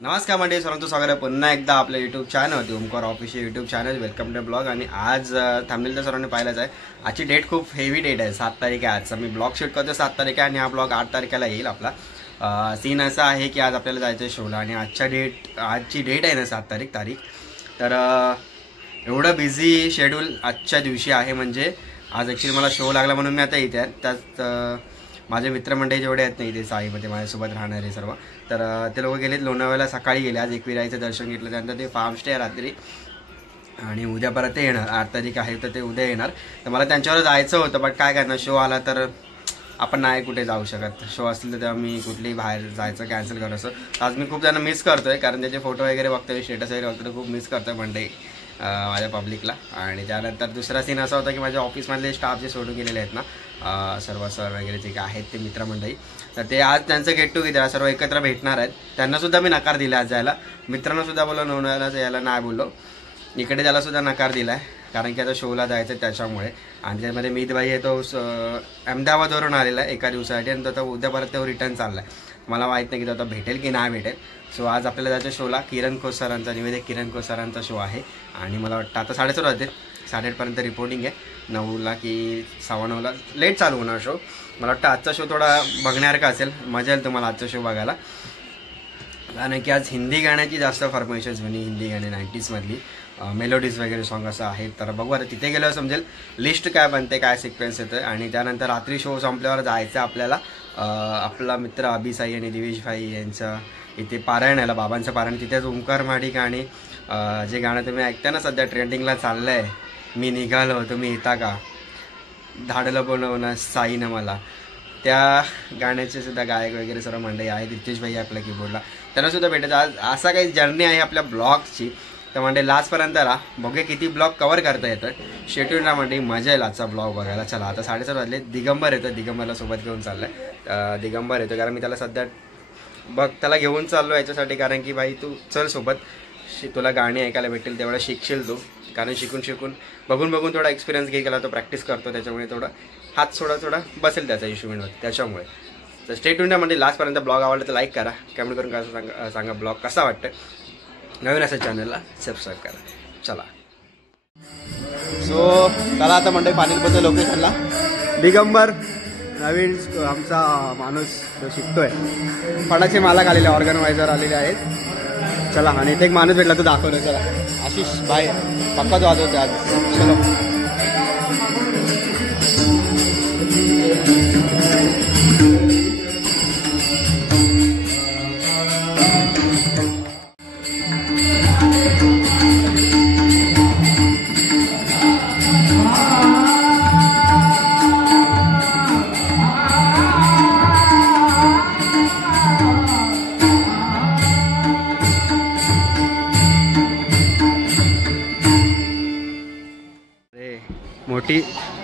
नमस्कार मंडळी, सर्वांचं स्वागत आहे पुन्हा एकदा आपल्या यूट्यूब चॅनलवरती Omkar official YouTube channel. Welcome to blog. आणि आज थंबनेल तर सर्वांनी पाहिलंच आहे. आजची डेट खूप हेवी डेट आहे, 7 तारीख आहे. आजचा मी ब्लॉग शूट करतो 7 तारीख आहे आणि हा ब्लॉग 8 तारखेला येईल. आपला सीन असा आहे की आज आपल्याला जायचं आहे शोला आणि आजची डेट आहे ना 7 तारीख. तर एवढं बिझी शेड्यूल आजच्या दिवशी आहे. म्हणजे आज ॲक्च्युली मला शो लागला म्हणून मी आता इथे आहे. त्यात माझे मित्रमंडळी जेवढे आहेत नाही ते साईमध्ये माझ्यासोबत राहणारे सर्व, तर ते लोक गेलेत लोणावळ्याला. सकाळी गेले, आज एकविराईचं दर्शन घेतलं. त्यानंतर ते फार्म स्टे आहे रात्री आणि उद्या परत ते येणार. 8 तारीख आहे तर ते उद्या येणार. तर मला त्यांच्यावर जायचं होतं, बट काय करणार, शो आला तर आपण नाही कुठे जाऊ शकत. शो असतील तर तेव्हा मी कुठेही बाहेर जायचं कॅन्सल करायचं. आज मी खूप जण मिस करतो आहे, कारण त्याचे फोटो वगैरे बघतोय, स्टेटस वगैरे बघतो, खूप मिस करतो आहे मंडळी माझ्या पब्लिकला. आणि त्यानंतर दुसरा सीन असा होता की माझ्या ऑफिसमधले स्टाफ जे सोडून गेलेले आहेत ना, सर्व सर वगैरे जे काय आहेत ते मित्रमंडळी, तर ते आज त्यांचं गेट टुगेदर सर्व एकत्र भेटणार आहेत. त्यांनासुद्धा मी नकार दिला आज जायला. मित्रांनासुद्धा बोललो, लोणावळ्याला यायला नाही बोललो. इकडे त्यालासुद्धा नकार दिला आहे, कारण की आता शोला जायचं आहे त्याच्यामुळे. आणि त्यामध्ये मीतबाई आहे तो अहमदाबादवरून आलेला आहे एका दिवसासाठी, आणि तो उद्या परत तो रिटर्न चालला आहे. मला माहीत नाही की तो आता भेटेल की नाही भेटेल. सो आज आपल्याला जायचं शोला. किरण खोस सरांचा, निवेदक किरण खोस सरांचा शो आहे. आणि मला वाटतं आता 7:30 वाजते, 8:30पर्यंत रिपोर्टिंग आहे. 9ला की 9:15ला लेट चालू होणार शो. मला वाटतं आजचा शो थोडा बघण्यासारखा असेल, मजा येईल तुम्हाला आजचा शो बघायला. कारण की आज हिंदी गाण्याची जास्त फॉर्मेशन्स म्हणजे हिंदी गाणे 90sमधली मेलोडीज वगैरे सॉन्ग असं आहे. तर बघू आता तिथे गेल्यावर समजेल लिस्ट काय बनते, काय सिक्वेन्स येतं. आणि त्यानंतर रात्री शो संपल्यावर जायचं आपल्याला आपला मित्र अभिसाई आणि दिवेश भाई यांचं इथे पारायण आलं, बाबांचं पारायण. तिथेच ओंकार माडिक आणि जे गाणं तुम्ही ऐकता ना सध्या ट्रेंडिंगला चाललं आहे, मी निघालो तुम्ही येता का, धाडलं बनवणं साईनं मला, त्या गाण्याचे सुद्धा गायक वगैरे सर्व मंडळी आहेत. रितेश भाई आपल्या कीबोर्डला, त्यांनासुद्धा भेटायचं. आज असा काही जर्नी आहे आपल्या ब्लॉगची. तर म्हणजे लास्टपर्यंत राहा, बघूया किती ब्लॉग कवर करता येतं. शेड्यूलला म्हणजे मजा येईल आजचा ब्लॉग बघायला. चला आता 7:30 वाजले. दिगंबर येतं, दिगंबरला सोबत घेऊन चाललं आहे. दिगंबर येतो कारण मी त्याला सध्या त्याला घेऊन चाललो याच्यासाठी, कारण की भाई तू चल सोबत, तुला गाणी ऐकायला भेटेल, तेवढा शिकशील तू. कारण शिकून बघून थोडा एक्सपिरियन्स घेईल, तो प्रॅक्टिस करतो, त्याच्यामुळे थोडा हात थोडा बसेल त्याचा इन्स्ट्रुमेंटवर. त्याच्यामुळे तर स्टे ट्यून्ड आहे म्हणजे लास्टपर्यंत. ब्लॉग आवडला तर लाईक करा, कमेंट करून कसं सांगा ब्लॉग कसा वाटतं. नवीन असं चॅनलला सबस्क्राईब करा. चला सो चला आता मंडळी फायनल पोहोचतो लोकेशनला. दिगंबर नवीन आमचा माणूस तो शिकतोय. फडाचे मालक आलेले, ऑर्गनायझर आलेले आहेत. चला आणि इथे एक माणूस भेटला, तो दाखवतो. चला आशिष भाई पक्का तो वाजवते आज. चलो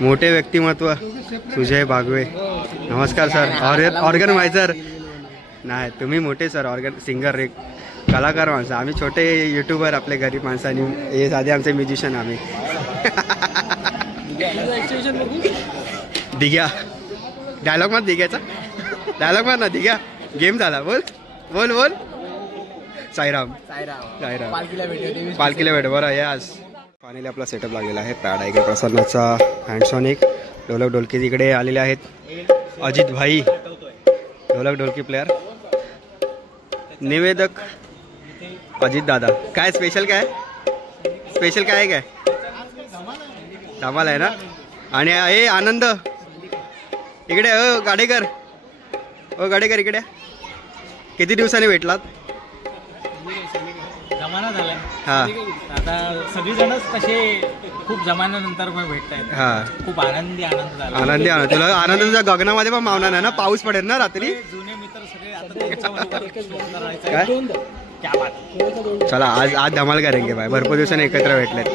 मोठे व्यक्तिमत्व सुजय बागवे. नमस्कार सर. ऑर्गनायझर नाही तुम्ही मोठे सर, सिंगर, एक कलाकार माणसं. आम्ही छोटे युट्यूबर, आपले गरीब माणसांनी, हे साधे आमचे म्युझिशियन आम्ही. दिग्या डायलॉग मार, दिग्याचा डायलॉग मार ना. दिग्या गेम झाला. बोल साईराम पालखीला भेट. बरं यास फायनली आपला सेटअप लागलेला आहे. पॅड आहे प्रसन्नाचा, हँडसॉनिक, ढोलक ढोलकी तिकडे आलेले आहेत. अजित भाई ढोलक ढोलकी प्लेअर, निवेदक अजित दादा. काय स्पेशल काय आहे धमाल आहे ना. आणि हे आनंद इकडे. गाडेकर इकडे. किती दिवसांनी भेटलात? जमाना झाला. हा आता सगळीजणच तसे खूप जमान्यानंतर भेटतायत. हा खूप आनंद झाला. आनंद तुला आनंद तुझ्या गगनामध्ये पण मावणार नाही ना, पाऊस पडेल ना रात्री. जुने मित्र सगळे आता क्या बात. चला आज धमाल करेंगे भाई, भरपूर दिवसांनी एकत्र भेटलेत.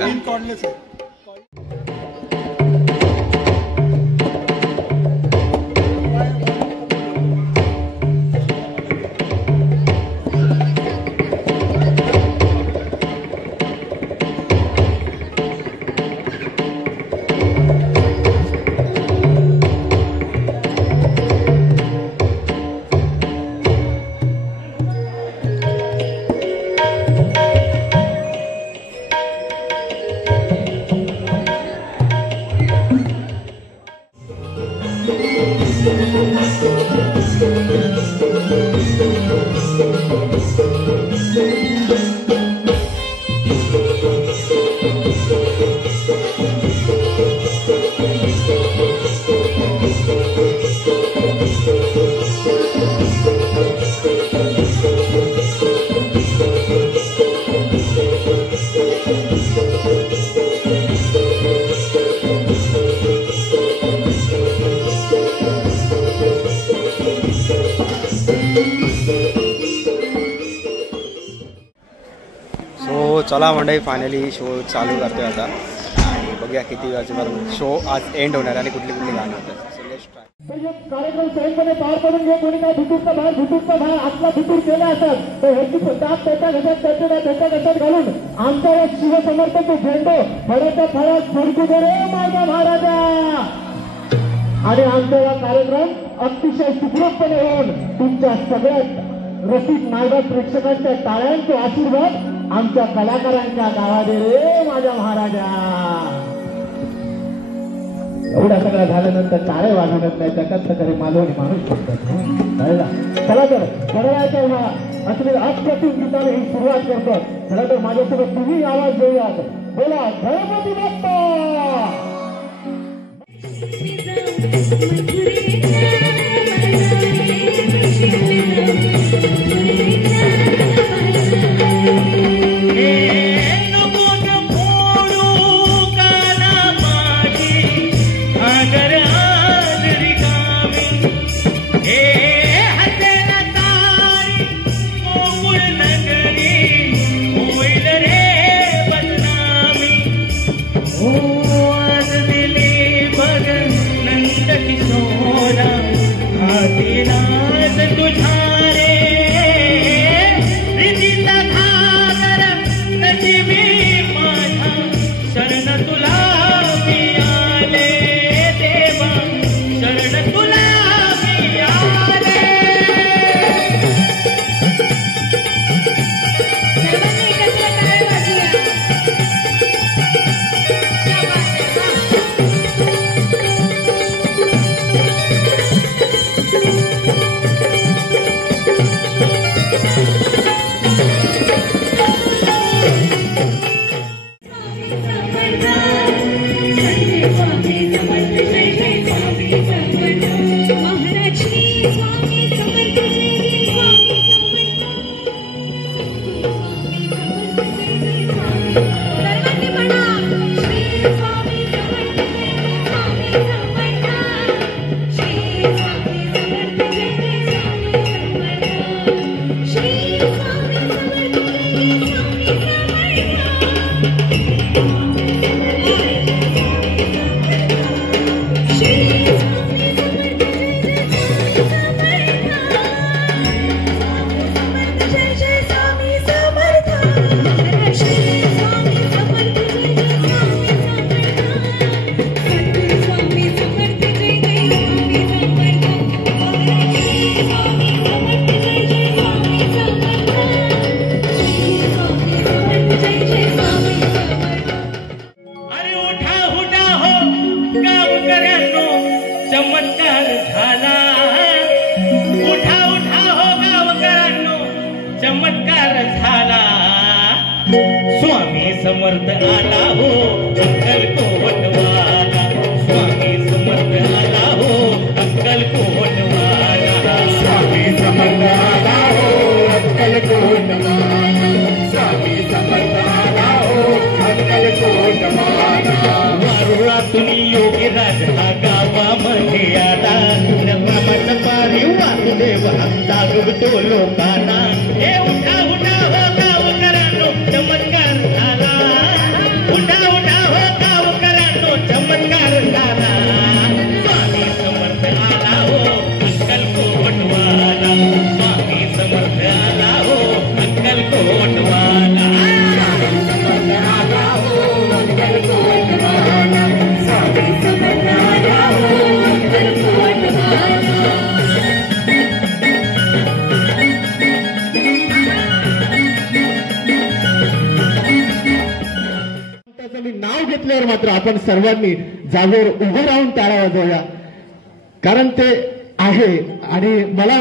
चला मंडळी फायनली शो चालू करतोय आता आणि बघूया किती वाजेपर्यंत शो आज एंड होणार आणि कुठली कुठली गाणी होतात. कार्यक्रम सैनिकांनी पार पडून घे. कोणी काय भुटूकचा बाहेर आतला भुटूक केला असत तर ह्याची ताप त्याच्या घशात घालून आमचा या शिवसमर्थक झेंडो फळाच्या फळात फडकू दे रे माझा महाराजा. आणि आमचा हा कार्यक्रम अतिशय सुखरूपपणे होऊन तुमच्या सगळ्यात रसिक नायक प्रेक्षकांच्या टाळ्यांचे आशीर्वाद आमच्या कलाकारांच्या गावा दे रे माझ्या महाराजा. एवढा सगळा झाल्यानंतर टाळे वाजवण्यात नाही त्याच्यात तरी मालवणी माणूस शकतात. चला तर गणरायाच्या ह्या असलेल्या अप्रतिम गीताने ही सुरुवात करतो. चला तर माझ्यासोबत तुम्ही आवाज देऊयात. बोला गणपती बाप्पा. चमत्कार झाला. स्वामी समर्थ आला हो अक्कलकोटवाला. स्वामी समर्थ आला हो अक्कलकोटवाला. स्वामी समर्थ आला हो अक्कलकोटवाला. स्वामी समर्थ आला हो अक्कलकोटवाला. वारुळातून योगीराज हा गावामध्ये आला. रामाचा पारी वासुदेव आमचा गुप्तो लोकांना. हे उठा उठा हो गावकरांनो चमत्कार झाला. उठा उठा हो गावकरांनो चमत्कार झाला. स्वामी समर्थ आला हो अक्कलकोटवाला. स्वामी समर्थ आला हो अक्कलकोटवाला. स्वामी समर्थ आला हो अक्कलकोटवाला. स्वामी समर्थ आला हो अक्कलकोटवाला. नाव घेतल्यावर मात्र आपण सर्वांनी जागेवर उभं राहून टाळ्या वाजवूया. कारण ते आहे आणि मला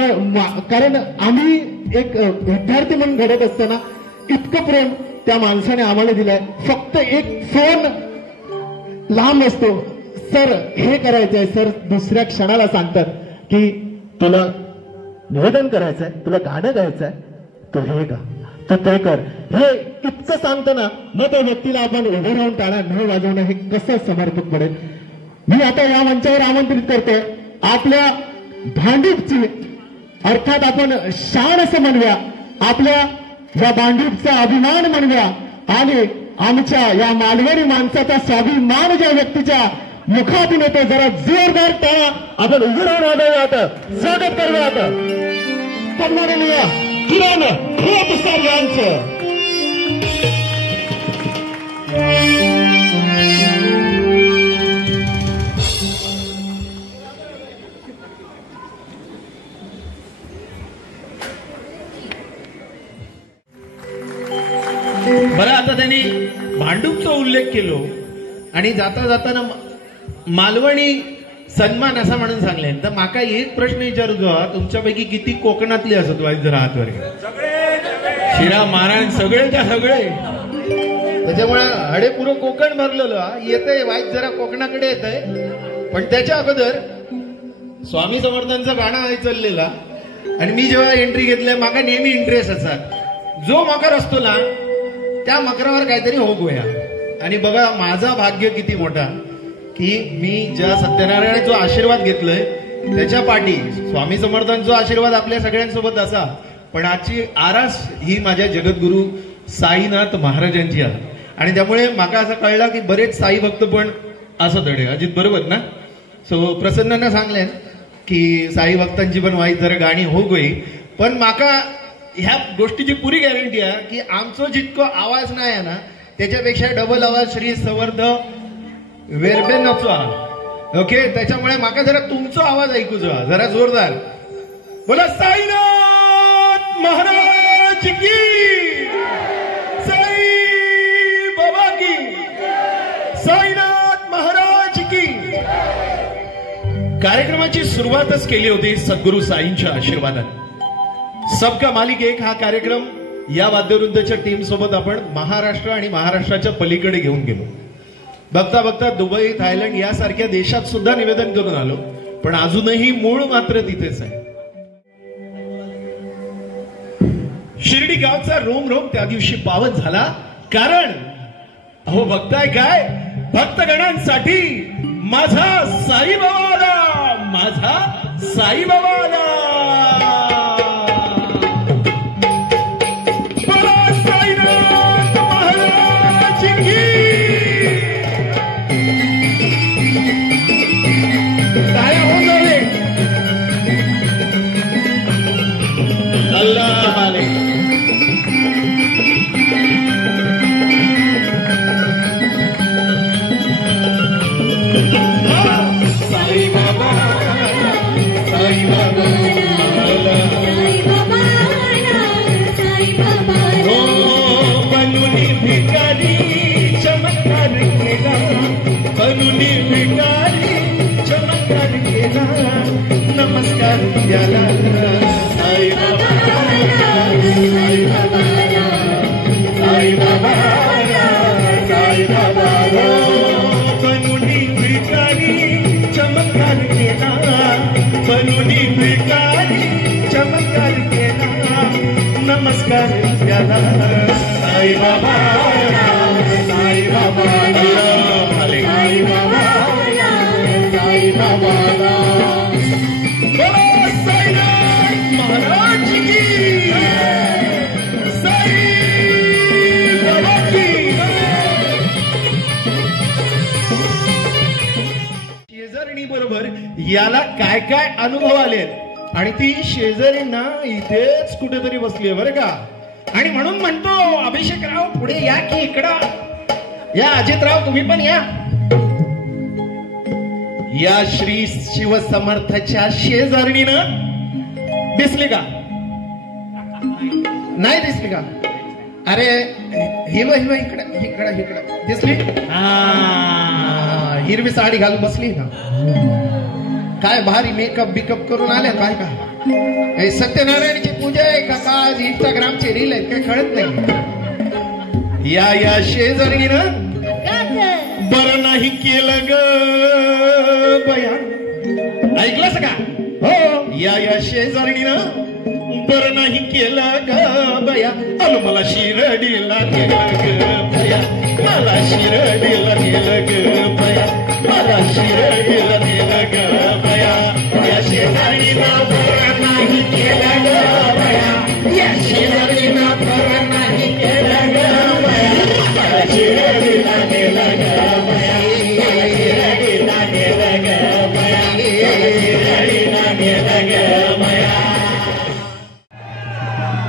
कारण आम्ही एक विद्यार्थी म्हणून घडत असताना इतकं प्रेम त्या माणसाने आम्हाला दिलंय. फक्त एक फोन लांब असतो, सर हे करायचंय, सर दुसऱ्या क्षणाला सांगतात की तुला निवेदन करायचंय, तुला गाणं गायचंय, तो हे गा, तर ते कर. हे इतकं सांगताना मग त्या व्यक्तीला आपण उभे राहून टाळा न वाजवणं हे कसं समर्पक पडेल. मी आता या मंचावर आमंत्रित करतोय आपल्या भांडूपची, अर्थात आपण शान असं म्हणूया, आपल्या या भांडूपचा अभिमान म्हणूया आणि आमच्या या मालवणी माणसाचा स्वाभिमान ज्या व्यक्तीच्या मुखातून येतो, जरा जोरदार टाळा आपण उभे राहून आता स्वागत करूया. आता सन्माननीय किरण खोपसर यांचं. बरं, आता त्यांनी भांडूपचा उल्लेख केलो आणि जाता जाताना मालवणी सन्मान असा म्हणून सांगले. तर माका एक प्रश्न विचारूचो, तुमच्यापैकी किती कोकणातले असत वाईट जरा हात वर शिरा महाराज सगळेच्या सगळे, त्याच्यामुळे हडे पुरं कोकण भरलेलं येतंय, वाईट जरा कोकणाकडे येतंय. पण त्याच्या अगोदर स्वामी समर्थांचं गाणं चाललेला आणि मी जेव्हा एंट्री घेतल्या माका नेहमी इंटरेस्ट असतात. जो मकर असतो ना त्या मकरावर काहीतरी होऊया. आणि बघा माझा भाग्य किती मोठा की मी ज्या सत्यनारायणाचा आशीर्वाद घेतलोय त्याच्या पाठी स्वामी समर्थांचा आशीर्वाद आपल्या सगळ्यांसोबत असा, पण आजची आरास ही माझ्या जगद्गुरु साईनाथ महाराजांची आहे. आणि त्यामुळे माका असं कळलं की बरेच साई भक्त पण असं धडे अजित बरोबर ना. सो प्रसन्नांना सांगले की साई भक्तांची पण वाईट जरा गाणी होऊ गई. पण माका ह्या गोष्टीची पुरी गॅरंटी आहे की आमचं जितकं आवाज नाही आहे ना त्याच्यापेक्षा डबल आवाज श्री समर्थ वेरबेनचा. ओके, त्याच्यामुळे माका जरा तुमचा आवाज ऐकूचा जरा जोरदार. बोला साईनाथ महाराज की, साई बाबा की, साईनाथ महाराज की. कार्यक्रमाची सुरुवातच केली होती सद्गुरू साईंच्या आशीर्वादाने. सबका मालिक एक हा कार्यक्रम या वाद्यवृंदाच्या टीम सोबत आपण महाराष्ट्र आणि महाराष्ट्राच्या पलीकडे घेऊन गेलो. बघता बघता दुबई, थायलंड यासारख्या देशात सुद्धा निवेदन करून आलो, पण अजूनही मूळ मात्र तिथेच आहे. शिर्डी गावचा रोम रोम त्या दिवशी पावन झाला, कारण अहो बघताय काय, भक्तगणांसाठी माझा साईबाबा आला, माझा साईबाबा आला. नमस्कार त्याला साई बाबा, साई बाबा, साई बाबा, साई बाबा. बनूनी भिकारी चमत्कार केला, बनूनी भिकारी चमत्कार केला. नमस्कार त्याला साई बाबा, साई बाबा, साई बाबा, साई बाबा. महाराज की, साई बाबा की. शेजारणी बरोबर याला काय काय अनुभव आले आणि ती शेजारींना इथेच कुठेतरी बसली आहे बरं का. आणि म्हणून म्हणतो अभिषेकराव पुढे या की इकडं या, अजितराव तुम्ही पण या. या श्री शिवसमर्थाच्या शेजारणीनं दिसली का? नाही दिसली का? अरे हिव हिव इकडं इकडं इकडं दिसली. हिरवी साडी घालून बसली ना, काय भारी मेकअप बिकअप करून आल्या काय काय. हे सत्यनारायणची पूजा आहे का आज इंस्टाग्रामची रील आहेत काय कळत नाही. या शेजारीनं बरं नाही केलं ग बया. ऐकलंस का? हो. या शेजारीनं बरं नाही केलं ग बया. अल मला शिर्डीला नेलं ग बया. मला शिर्डीला नेलं ग बया. मला शिर्डीला नेलं ग बया. या शेजारीनं बरं नाही केलं ग बया. या शेजारीनं बरं नाही केलं ग बया. मला शिर्डीला नेलं ग बया. मला शिर्डीला नेलं ग बया. मला शिर्डीला नेलं ग बया.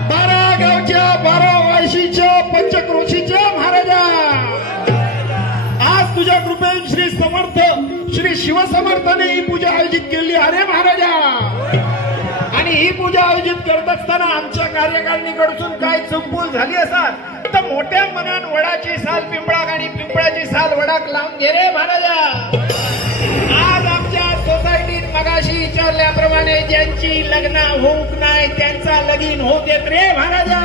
12 गावच्या 12 वार्षीच्या पंचक्रोशीच्या महाराजा आज तुझ्या कृपेने श्री समर्थ श्री शिवसमर्थाने ही पूजा आयोजित केली. अरे महाराजा, आणि ही पूजा आयोजित करत असताना आमच्या कार्यकारिणीकडून काय चूकभूल झाली असतात तर मोठ्या मनान वडाची साल पिंपळाक आणि पिंपळाची साल वडाक लावून घे रे महाराजा. आज आमच्या सोसायटीत मगाशी विचारल्याप्रमाणे ज्यांची लग्न होऊक नाही त्यांचा लगीन होऊ देत रे महाराजा.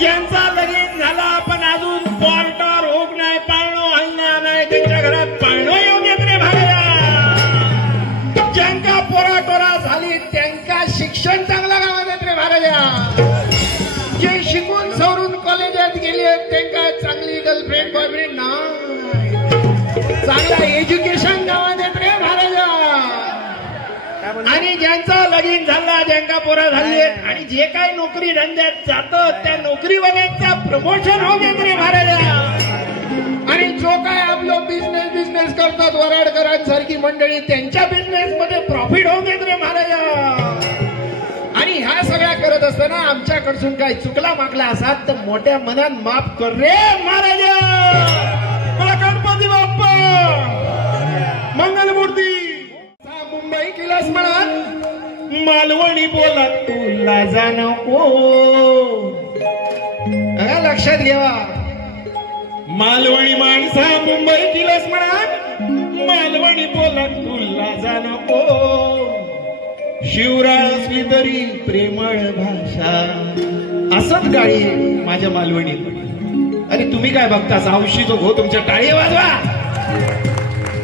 ज्यांचा लगीन झाला पण अजून पोर्टर होऊक नाही, पाळणो हलना नाही, त्यांच्या घरात पाळणो येऊ देत रे महाराजा. ज्यांका पोरा टोरा झाली त्यांका शिक्षण चांगला गावा देत रे महाराजा. जे शिकून सवरून कॉलेजात गेले त्यांना चांगली गर्लफ्रेंड बॉयफ्रेंड नाही, चांगला एज्युकेशन गावा देत रे महाराजा. आणि ज्यांचा लगीन झाला ज्यांका पोरा झाली आणि जे काही नोकरी धंद्यात जातं त्या नोकरीवाल्यांचा प्रमोशन होऊ देत रे महाराजा. आणि जो काय आपलं बिझनेस करतात वराडकरांसारखी मंडळी त्यांच्या बिझनेस मध्ये प्रॉफिट होऊ देत रे महाराजा. आणि ह्या सगळ्या करत असताना आमच्याकडून काय चुकला मागला असाल तर मोठ्या मनात माफ कर रे महाराजा. मला गणपती बाप्पा मंगलमूर्ती. मुंबई केलास म्हणा मालवणी बोला तुला जा नको. लक्षात घ्यावा मालवणी माणसा मुंबई केलास म्हणा मालवणी बोला तुला जा नको. शिवराळ असली तरी प्रेमळ भाषा असंच गाडी माझ्या मालवणीत. अरे तुम्ही काय बघता सावशी तो हो तुमच्या टाळी वाजवा.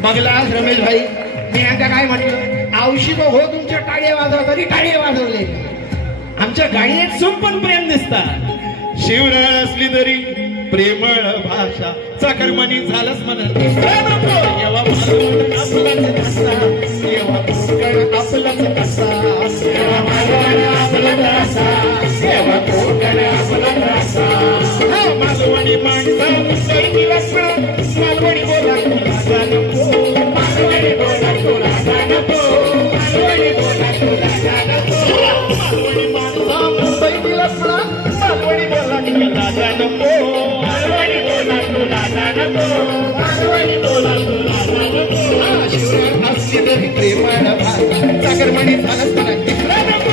बघला रमेश भाई मी यांना काय म्हटलं आवशी तो हो तुमच्या टाळे वाजवा तरी टाळे वाजवले. आमच्या गाडीत सुंपण प्रेम दिसतात. शिवराळ असली तरी प्रेमळ भाषा चाकरमानी झालंच म्हणत मालवणी माणसा मालवणी बोला मालवणी बोला तुला जाणतो. मालवणी बोला तुला जाणतो. मालवणी माणसा मुंबईतील असला मालवणी बोला तुला जाणतो. मालवणी बोला तुला जाणतो. मालवणी बोला तुला जाणतो. शिवराळ असली तरी प्रेमळ भाषा चाकरमानी झालंच म्हणत तिकडे नको.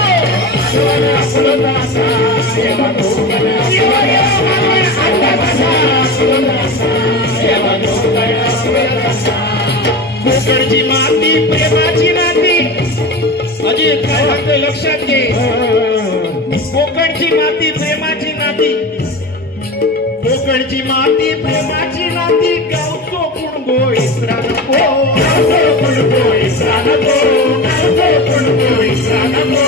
कोकणची माती प्रेमाची नाती. अजित काय सांगतोय लक्षात घे. कोकणची माती प्रेमाची नाती. कोकणची माती प्रेमाची नाती. गावचो कुणबो इसरा नको. गावचो कुणबो इसरा नको. गावचो कुणबो इसरा नको.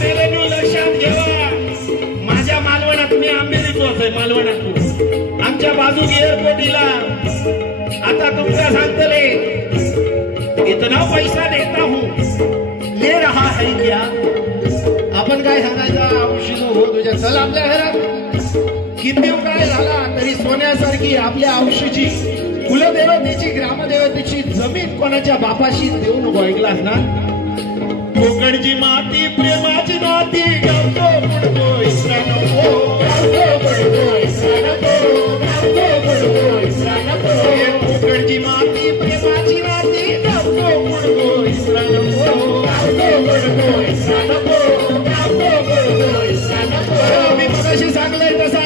मेलेनू लक्षात घेवा. माझ्या मालवणात मी आंबेरीचोच आहे. मालवणात आमच्या बाजू एअरपोर्टीला आता तुमका सांगतले इतना पैसा देता हूं ले रहा है क्या. आपण काय सांगायचं औषध हो तुझ्या चल आपल्या घरात. किती काय झाला तरी सोन्यासारखी आपल्या औषधीची कुलदेवतेची ग्रामदेवतेची जमीन कोणाच्या बापाशी देऊ नको. ऐकलास ना. कोकणची माती प्रेमाची नाती. गावतो पुढतो इसरा नको. गावतो पुढतो इसरा नको. गावतो पुढतो इसरा नको. कोकणची माती प्रेमाची नाती. गावतो पुढतो इसरा नको. गावतो पुढतो इसरा नको. गावतो पुढतो इसरा नको. मी मगाशी सांगलंय तसा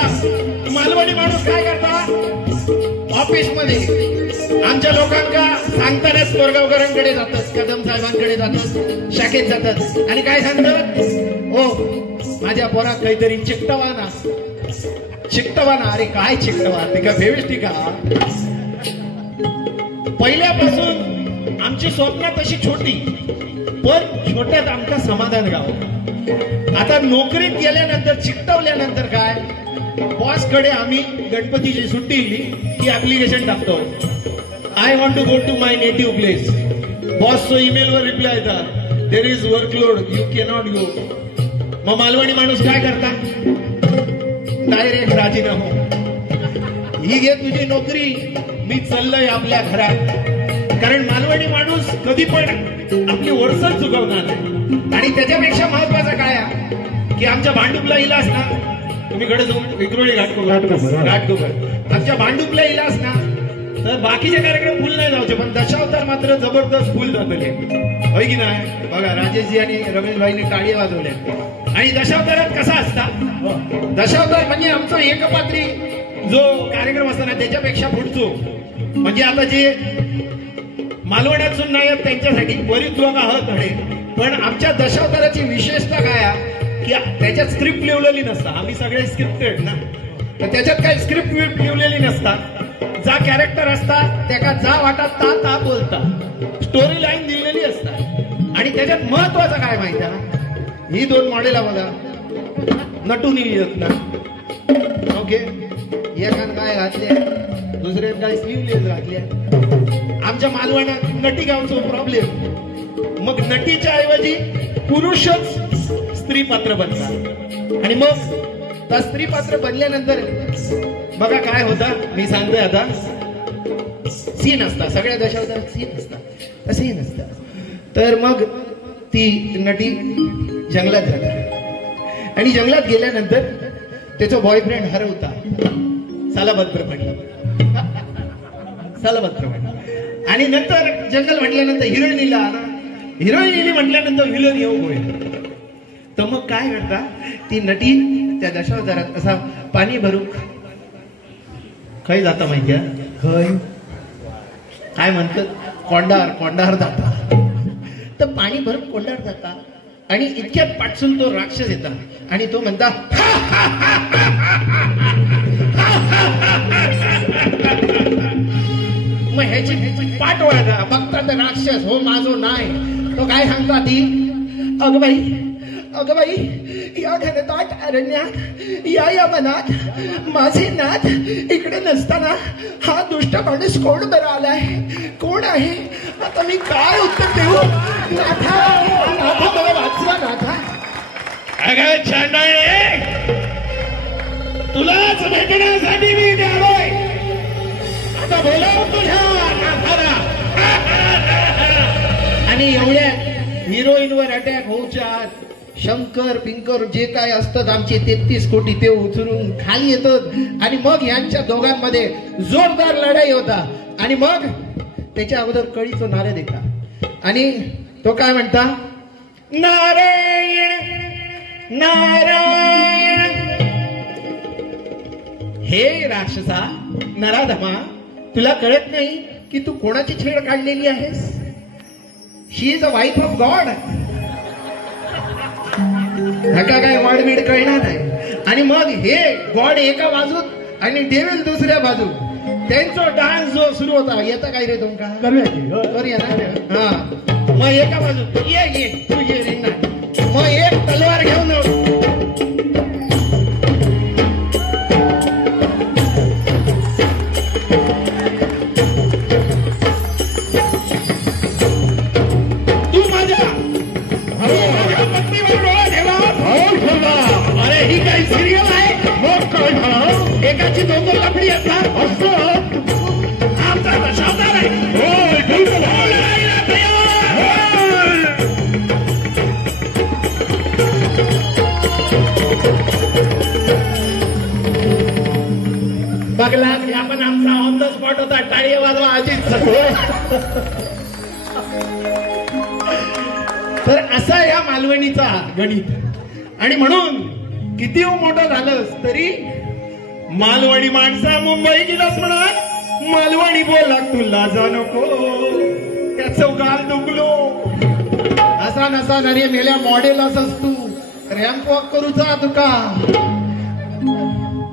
मालवणी माणूस काय करता ऑफिस मध्ये आमच्या लोकांका सांगतानाच कोरगावकरांकडे जातात, कदम साहेबांकडे जातात, शाखेत जातात आणि काय सांगतात, ओ माझ्या पोरात काहीतरी चिकटवा ना. अरे काय चिकटवा, ते का फेविस्टिक का? पहिल्यापासून आमची स्वप्न तशी छोटी, पण छोट्यात आमका समाधान गाव. आता नोकरीत गेल्यानंतर चिकटवल्यानंतर काय, बॉस कडे आम्ही गणपतीची सुट्टी दिली की ऍप्लिकेशन टाकतो, I want to go to my native place. बॉसचा ईमेलवर रिप्लाय येतात, there is workload, you cannot go. मग मालवणी माणूस काय करता, डायरेक्ट राजीनामा, ही घे तुझी नोकरी, मी चाललोय आपल्या घरात. कारण मालवणी माणूस कधी पण आपली वर्षच चुकवणार नाही. आणि त्याच्यापेक्षा महत्वाचं काय की आमच्या भांडुपला इलास ना, तुम्ही कडे जाऊन विक्रोळी घाटकोपर आमच्या भांडुपला इलास ना, तर बाकीचे कार्यक्रम फुल नाही जायचे, पण दशावतार मात्र जबरदस्त फुल जातले, होय की नाही? बघा राजेशजी आणि रमेशभाईने टाळी वाजवल्या. आणि दशावतारात कसा असता, दशावतार म्हणजे आमचा एकपात्री जो कार्यक्रम असतो ना त्याच्यापेक्षा पुढचो, म्हणजे आता जे मालवण्यातून नाही आहेत त्यांच्यासाठी बरीच लोक आहात अडे. पण आमच्या दशावताराची विशेषता काय की त्याच्यात स्क्रिप्ट लिहिलेली नसता, आम्ही सगळे स्क्रिप्टेड ना, तर त्याच्यात काही स्क्रिप्ट लिहिलेली नसतात. जा कॅरेक्टर असतात त्याका जा वाटत ता बोलता, स्टोरी लाईन दिलेली असतात. आणि त्याच्यात महत्वाचं काय माहिती आहे, ही दोन मॉडेल बघा नटून येत ना, ओके, एकान काय घातले, दुसऱ्यात काय स्लीवलेस घातल्या. आमच्या मालवणात नटी गावचा प्रॉब्लेम, मग नटीच्या ऐवजी पुरुषच स्त्री पात्र बनतात. आणि मग त्या स्त्री पात्र बनल्यानंतर बघा काय होता, मी सांगतोय आता, सीन असतात सगळ्या दशावतारात, सीन असतात, सीन असतात. तर मग ती नटी जंगलात जातात आणि जंगलात गेल्यानंतर त्याचा बॉयफ्रेंड हरवता, सालाबद्र पडला, सालाबद्र पडला. आणि नंतर जंगल म्हटल्यानंतर हिरोईनीला आला, हिरोईनी म्हटल्यानंतर विलन येऊ होईल. तर मग काय करता, ती नटी त्या दशावतारात असा पाणी भरूक काही जाता माहिती आहे, काय म्हणतात, कोंडार जाता. तर पाणी भरून कोंडार जाता आणि इतक्यात पाठसून तो राक्षस येता आणि तो म्हणता, मग ह्याची पाठ वळता, बघता तर राक्षस हो माझो नाही. तो काय सांगता, ती अगं बाई या घनदाट अरण्यात या वनात माझे नाथ इकडे नसताना हा दुष्ट माणूस कोण बरं आलाय, कोण आहे? आता मी काय उत्तर देऊ? नाथा मला वाचवा नाथा. अगं छांडाळे, तुलाच भेटण्यासाठी मी द्यालोय, आता बोलाव तुझ्या नाथाला. आणि एवढ्या हिरोईनवर अटॅक होऊच्या शंकर पिंकर जे काय असतात आमचे 33 कोटी ते उचलून खाली येतात आणि मग यांच्या दोघांमध्ये जोरदार लढाई होता. आणि मग त्याच्या अगोदर कळीचं नारे देता आणि तो काय म्हणता, नारायण नारायण. हे राक्षसा नराधमा, तुला कळत नाही की तू कोणाची छेड काढलेली आहेस? She is a wife of God. नका काय वाडवीड कळणार नाही. आणि मग हे गॉड एका बाजूत आणि डेव्हिल दुसऱ्या बाजूत, त्यांचा डान्स जो सुरू होता, येता काय रे तुमका करूया ना. हा, मग एका बाजूत ये तू ये रिंगणात, मग एक तलवार घेऊन सिरियल आहे, एकाची दोन लकडी असतात आमचा दशावतार आहे. बघला आपण आमचा ऑन द स्पॉट होता, टाळी वाजवा अजित. तर असा या मालवणीचा गणित. आणि म्हणून किती मोठं झालंस तरी मालवणी माणसा मुंबई गेलास म्हणा, मालवणी बोला तुला जा नको त्याचं गाल दुखलो असा नसा नरे मेल्या मॉडेल असस तू रॅम्प वॉक करूचा तुका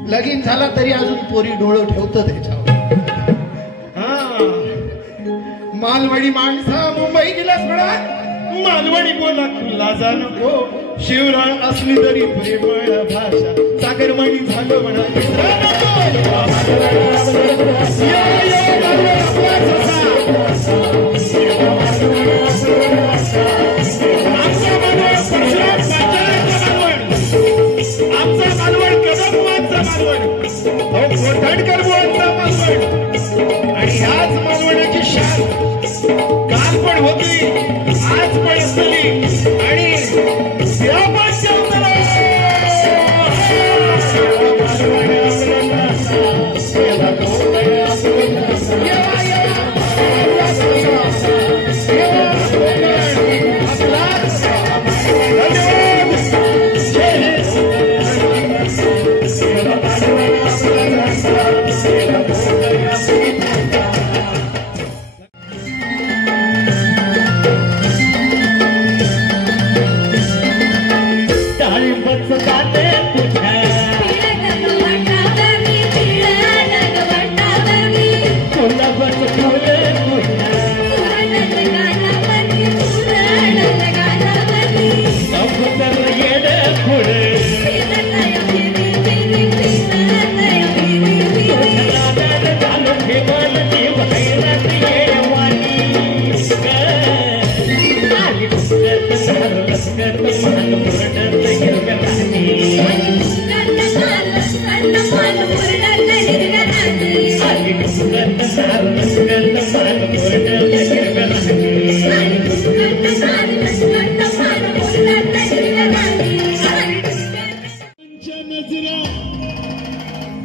लगीन झाला तरी अजून पोरी डोळं ठेवतं त्याच्यावर मालवणी माणसा मुंबई गेलास म्हणा मालवणी बोला तुला जा नको शिवराळ असली तरी प्रेमळ भाषा सागरमणी झालं म्हणा आमचा मालवण कदमवाचा मालवण कोथाडकर बुवांचा मालवण आणि ह्याच मालवणाची शान काल पण होती आज पण असली आणि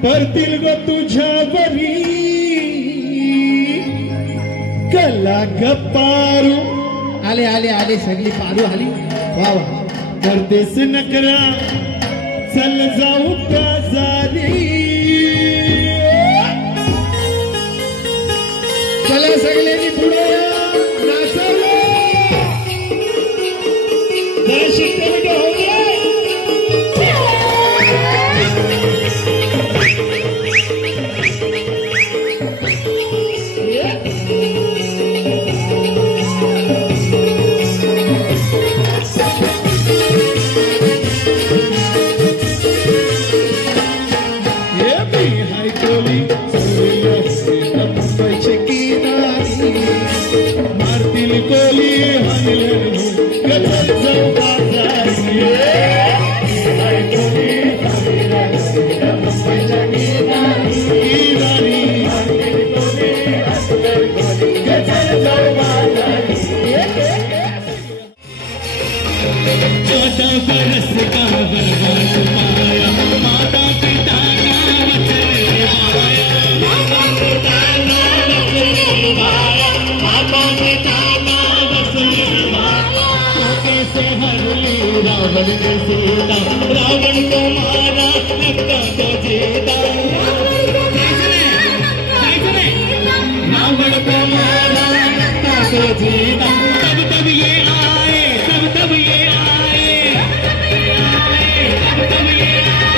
परतील ग तुझ्यावरी कला गप्पारू आले आले आले सगळी पारू आली वा वा परदेस नकरा चल जाऊ बाजारी चला सगळ्यांनी पुढे नाचलो जरा शिकते हो रावण को मारा नक्का को जीता रावण को मारा नक्का को जीता तब तब ये आए तब ये आए तब ये आए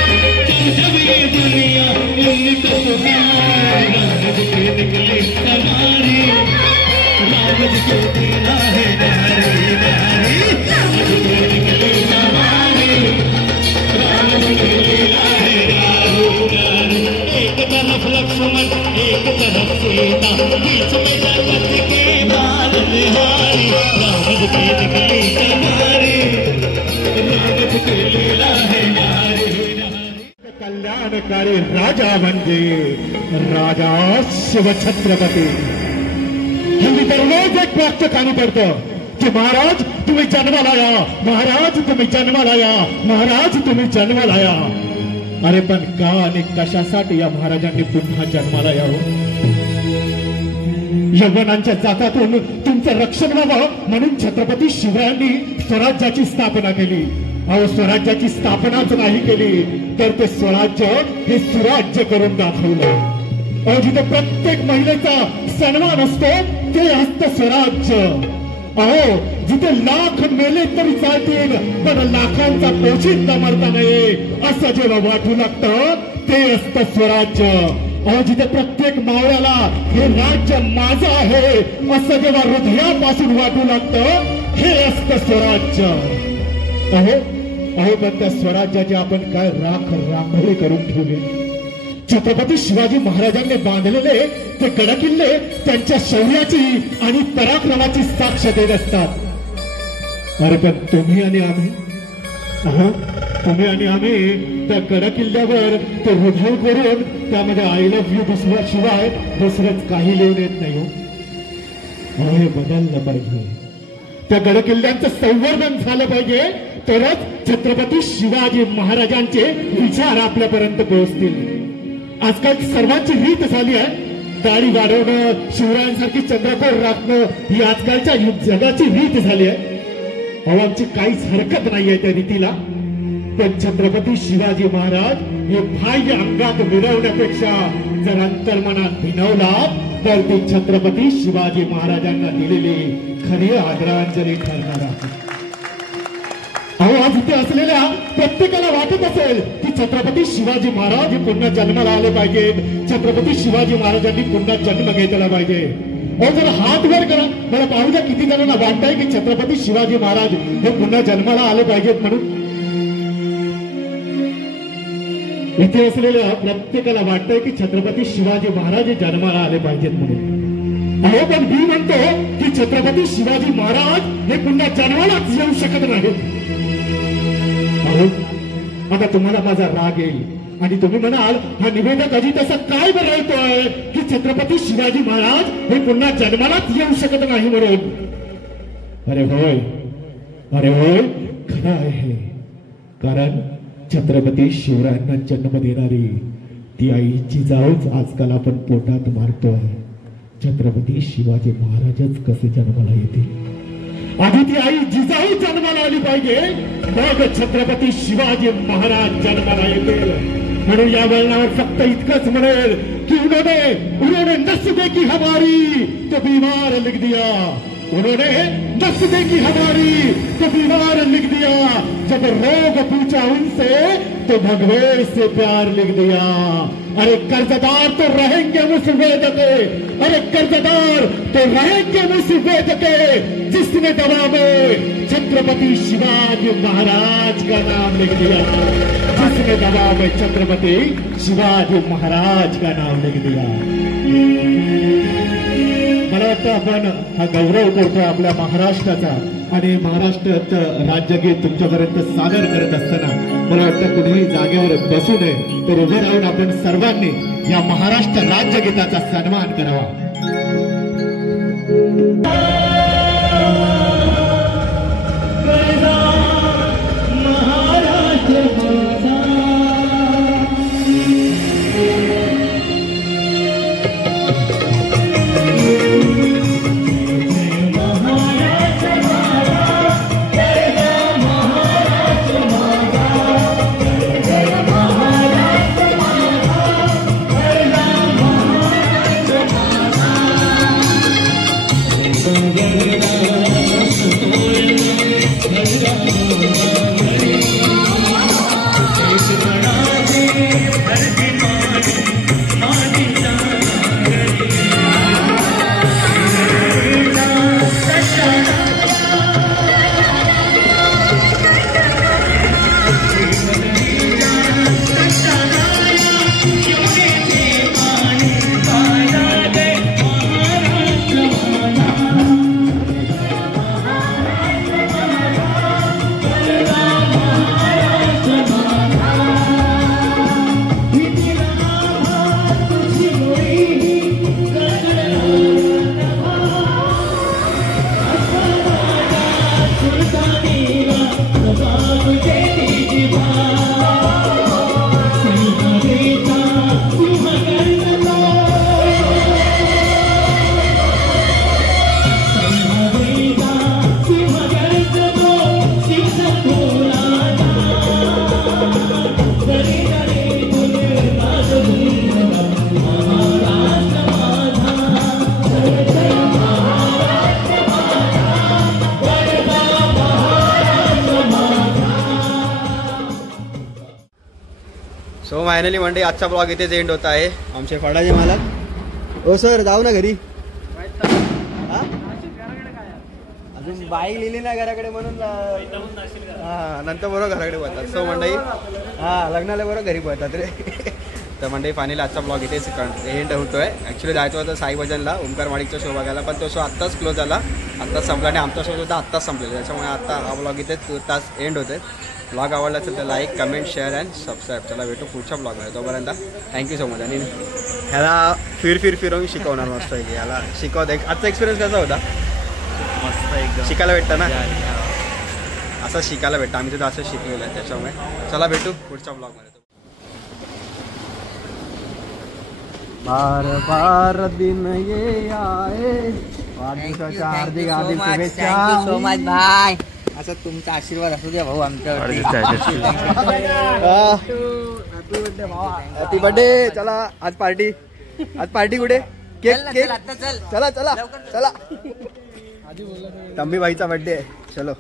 जब ये दुनिया उनको रावण के निकले हमारी रावण को देना है नारी नारी रावण के निकले एक तरफ लक्ष्मण एक तरफ सीता बीच में जगत के बाल निहारी रावण की निकली तलवारी रावण की लीला है नारी कल्याणकारी राजा म्हणजे राजा शिव छत्रपती हल्ली तर रोज एक वाक्य कानी पडतं की महाराज तुम्ही जन्माला या महाराज तुम्ही जन्माला या महाराज तुम्ही जन्माला या अरे पण का आणि कशासाठी या महाराजांनी पुन्हा जन्माला यावं यवनांच्या जातातून तुमचं रक्षण व्हावं म्हणून छत्रपती शिवरायांनी स्वराज्याची स्थापना केली अहो स्वराज्याची स्थापनाच नाही केली तर ते स्वराज्य हे सुराज्य करून दाखवलं जिथे प्रत्येक महिलेचा सन्मान असतो ते असतं स्वराज्य. अहो जिथे लाख मेले तरी चालतील पण लाखांचा पोशिंदा मरता नये असं जेव्हा वाटू लागतं ते असतं स्वराज्य. अहो जिथे प्रत्येक मावळ्याला हे राज्य माझं आहे असं जेव्हा हृदयापासून वाटू लागतं हे असतं स्वराज्य. अहो पण त्या स्वराज्याचे आपण काय राख रांगोळी करून ठेवले. छत्रपती शिवाजी महाराजांनी बांधलेले ते गडकिल्ले त्यांच्या शौर्याची आणि पराक्रमाची साक्ष देत असतात. अरे पण तुम्ही आणि आम्ही त्या गडकिल्ल्यावर ते हृदय करून त्यामध्ये आय लव्ह यू शिवाय दुसरंच काही लिहून येत नाही. हे बदललं पाहिजे. त्या गडकिल्ल्यांचं संवर्धन झालं पाहिजे तरच छत्रपती शिवाजी महाराजांचे विचार आपल्यापर्यंत पोहोचतील. आजकाल सर्वांची रीत झाली आहे दाढी वाढवणं, शिवरायांसारखी चंद्रकोर राखणं ही आजकालच्या जगाची रीत झाली आहे. आमची काहीच हरकत नाहीये त्या रीतीला. पण छत्रपती शिवाजी महाराज हे बाह्य अंगात मिरवण्यापेक्षा जर अंतर्मनात भिनवला तर ती छत्रपती शिवाजी महाराजांना दिलेली खरी आदरांजली ठरणार आहे. आज इथे असलेल्या प्रत्येकाला वाटत असेल की छत्रपती शिवाजी महाराज हे पुन्हा जन्माला आले पाहिजेत. छत्रपती शिवाजी महाराजांनी पुन्हा जन्म घेतला पाहिजे. जरा हात वर करा, मला पाहू द्या किती जणांना वाटतंय की छत्रपती शिवाजी महाराज हे पुन्हा जन्माला आले पाहिजेत म्हणून. इथे असलेल्या प्रत्येकाला वाटतंय की छत्रपती शिवाजी महाराज हे जन्माला आले पाहिजेत म्हणून. पण मी म्हणतो की छत्रपती शिवाजी महाराज हे पुन्हा जन्मालाच येऊ शकत नाहीत. आता तुम्हाला माझा राग येईल आणि तुम्ही म्हणाल हा निवेदक अजित असं काय बनवतोय की छत्रपती शिवाजी महाराज हे पुन्हा जन्मालाच येऊ शकत नाही म्हणून. अरे होय खरं आहे. कारण छत्रपती शिवरायांना जन्म देणारी ती आई जिजाऊच आजकाल आपण पोटात मारतोय. छत्रपती शिवाजी महाराजच कसे जन्माला येतील? आधी ती आई जिजाऊ जन्माला आली पाहिजे मग छत्रपती शिवाजी महाराज जन्माला येतील. म्हणून या वळणावर फक्त इतकंच म्हणेल की उन्होंने नस्ल देखी हमारी तो बीमार लिख दिया. उन्होंने नस्ल देखी हमारी तो बीमार लिख दिया. जब रोग पूछा उनसे तो भगवे से प्यार लिख दिया. अरे कर्जदार तो रहेंगे मुसीबत के, अरे कर्जदार तो रहेंगे मुसीबत के जिसने दवा में छत्रपती शिवाजी महाराज का नाम लिख दिया. जिसने दवा में छत्रपती शिवाजी महाराज का नाम लिख दिया. मला वाटतं आपण हा गौरव करतो आपल्या महाराष्ट्राचा आणि महाराष्ट्राचं राज्यगीत तुमच्यापर्यंत सादर करत असताना मला वाटतं कुठेही जागेवर बसू नये तर उभे राहून आपण सर्वांनी या महाराष्ट्र राज्यगीताचा सन्मान करावा. Yeah. सो फायनली मंडळी आजचा ब्लॉग इथेच एंड होत आहे. आमचे फडाचे मालक. हो सर जाऊ ना घरी. हा? अजून बाईक लिहिली ना घराकडे म्हणून हा नंतर बरोबर घराकडे पळतात. सो मंडळी हा लग्नाला बरोबर घरी पळतात रे. तर मंडळी फायनली आजचा ब्लॉग इथेच एंड होतोय. ॲक्च्युली जायचं होतं साई भजनला ओमकार माडिकचा शो बघायला, पण तो शो आत्ताच क्लोज झाला, आत्ताच संपला आणि आमचा शो सुद्धा आत्ताच संपलेला. त्याच्यामुळे आता हा ब्लॉग इथेच तास एंड होते. ब्लॉग आवडला असेल तर like comment share and subscribe. चला भेटू पुढच्या ब्लॉगमध्ये. तोपर्यंत थँक्यू सो मच. आणि ह्याला फिरवून शिकवणार मस्त आहे की ह्याला शिकवत. आजचा एक्सपिरियन्स कसा होता? मस्त एकदम शिकायला भेटतं ना, असं शिकायला भेटतं. आम्ही तिथं असं शिकलेलं आहे. त्याच्यामुळे चला भेटू पुढच्या ब्लॉगमध्ये. बार बार दिन ये आए. वाढदिवसाच्या हार्दिक हार्दिक शुभेच्छा. सो मच भाई. असं तुमचा आशीर्वाद असू द्या भाऊ आमच्यावर. Happy birthday. चला आज पार्टी कुठे? Cake cake. आता चल चला चला चला. तंबी भाईचा बर्थडे आहे. चलो.